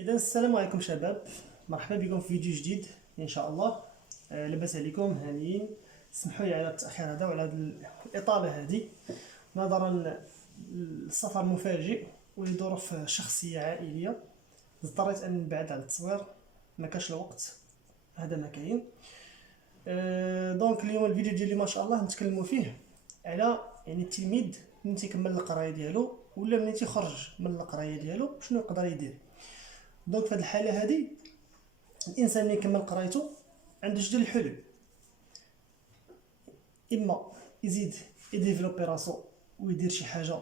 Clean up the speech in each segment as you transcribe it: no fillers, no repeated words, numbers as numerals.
اذا السلام عليكم شباب، مرحبا بكم في فيديو جديد ان شاء الله. لاباس عليكم؟ هانيين؟ سمحوا لي على التاخير هذا وعلى هذه الاطاله هذه نظرا للسفر المفاجئ ولظروف شخصيه عائليه. اضطريت ان نبعد على التصوير، ما كاش الوقت، هذا ما كاين. دونك اليوم الفيديو ديالي ما شاء الله نتكلموا فيه على يعني التلميذ ملي تيكمل القرايه ديالو ولا ملي تيخرج من القرايه ديالو شنو يقدر يدير. دونك في هذه الحاله هذه الانسان اللي يكمل قرايته عنده جوج ديال الحلول: اما يزيد يديفلوبي راسو ويدير شي حاجه،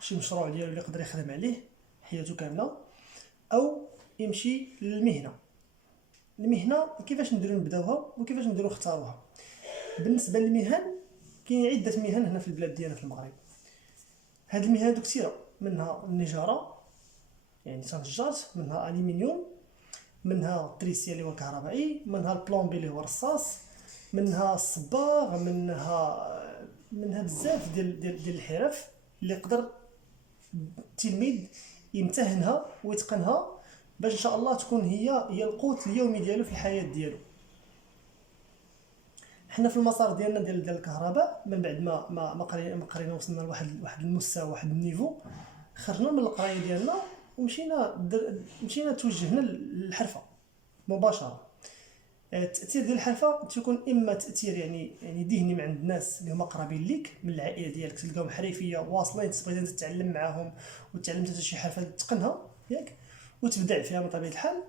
شي مشروع ديالو اللي يقدر يخدم عليه حياته كامله، او يمشي للمهنه. المهنه كيفاش نديرو نبداوها وكيفاش نديرو نختاروها؟ بالنسبه للمهن كاين عده مهن هنا في البلاد ديالنا في المغرب. هاد المهن هادو كثيره، منها النجاره يعني تنجارت، منها الومنيوم، منها التريسيا اللي هو الكهربائي، منها البلومبي اللي هو الرصاص، منها الصباغ، منها بزاف ديال الحرف اللي يقدر التلميذ يمتهنها ويتقنها باش ان شاء الله تكون هي القوت اليومي ديالو في الحياه ديالو. حنا في المسار ديالنا ديال الكهرباء، من بعد ما قرينا وصلنا لواحد المستوى، واحد النيفو، خرجنا من القرايه ديالنا ومشينا توجهنا للحرفه مباشره. التاثير ديال الحرفه تيكون اما تاثير يعني ذهني من عند الناس اللي هما قرابين ليك من العائله ديالك، تلقاهم حريفيه واصلين، تبغي انت تتعلم معاهم وتعلمت حتى شي حرفه تتقنها ياك وتبدع فيها من طبيعه الحال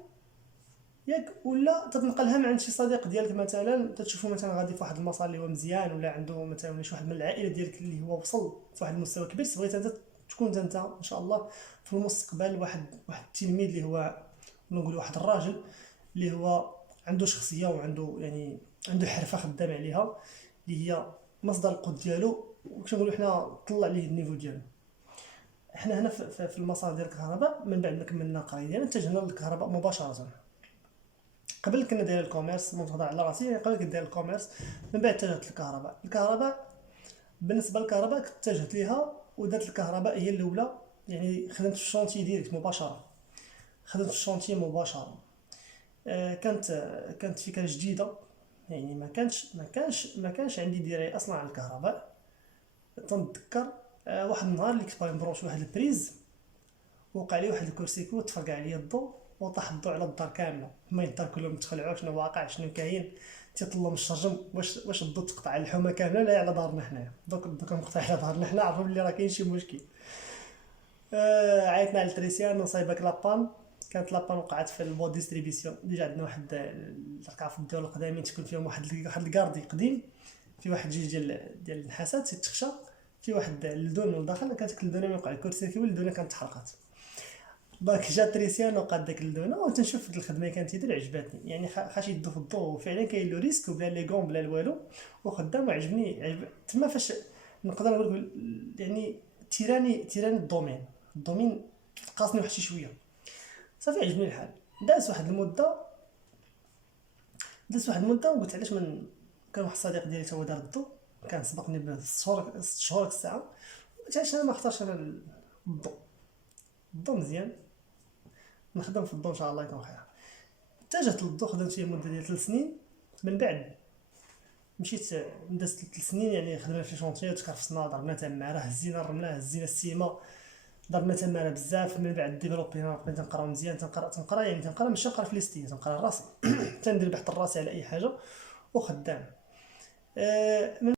ياك، ولا تتنقلها من عند شي صديق ديالك مثلا، تشوفو مثلا غادي في واحد المسار اللي هو مزيان، ولا عنده مثلا شي واحد من العائله ديالك اللي هو وصل في واحد المستوى كبير، بغيت انت تكون انت ان شاء الله في المستقبل واحد التلميذ اللي هو نقول واحد الراجل اللي هو عنده شخصيه وعنده يعني عنده حرفه خدام عليها اللي هي مصدر القوت ديالو، وكنقولوا حنا طلع ليه النيفو ديالو. حنا هنا في المسار ديال الكهرباء، من بعد ما كملنا القرايه ديالنا اتجهنا للكهرباء مباشره. قبل كنا داير الكوميرس، نهضر على راسي، قبل كنت داير الكوميرس، من بعد اتجهت للكهرباء. بالنسبه للكهرباء كنت اتجهت ليها ودرت الكهرباء هي الاولى، يعني خدمت في الشونتي ديريكت مباشره، خدمت في الشونتي مباشره. كانت فكره جديده، يعني ما كانش عندي درايه اصلا على الكهرباء. تنتذكر واحد النهار اللي كنت باغي نبروش واحد البريز، وقع لي واحد الكورسيكو، تفرقع عليا الضو وطاح الضو على الدار كامله. ما الدار كلهم تخلعوا شنو واقع شنو كاين، تيطلوا من الشرجم واش الضو تقطع على الحومه كامله ولا على دارنا حنايا. دوك مقطع على دارنا حنا، عرفوا بلي راه كاين شي مشكل. عيطنا على التريسيان وصايبك لابان. كانت لابان وقعت في البو ديستريبيسيون. ديجا عندنا واحد الركعه ديال القدامين تكون فيهم واحد الكاردي قديم، في واحد جوج ديال النحاسات تتخشى، في واحد اللدون من الداخل، كانت اللدونه وقع الكرسي واللدونه كانت تحرقات. داك جا تريسيان وقاد داك اللدونه، وتنشوف ديك الخدمه كانت تيدير عجباتني، يعني خاش يدو في الضو وفعلا كاين له ريسك وبلا لي كون بلا والو، وخدام وعجبني تما فاش نقدر نقول يعني تيراني الدومين قاصني واحد شي شويه. صافي عجبني الحال. دازت واحد المده وقلت علاش كان واحد الصديق ديالي تا هو دار الضو، كان سبقني ب6 شهور الساعه، قلت علاش انا ما اختارش انا الضو. الضو مزيان، نخدم في الضو ان شاء الله يكون خير. اتجهت للضو، خدمت فيه مده ديال 3 سنين. من بعد مشيت دازت 3 سنين، يعني خدمنا في شونطيي وتكرفصنا، ضربنا تماره، هزينا الرمله، هزينا السيما، ضربنا تماره بزاف. من بعد ديفلوبينا، بقيت نقرا مزيان، تنقرا ماشي نقرا فلسطين، تنقرا راسي تندير بحث الراسي على اي حاجه وخدام. من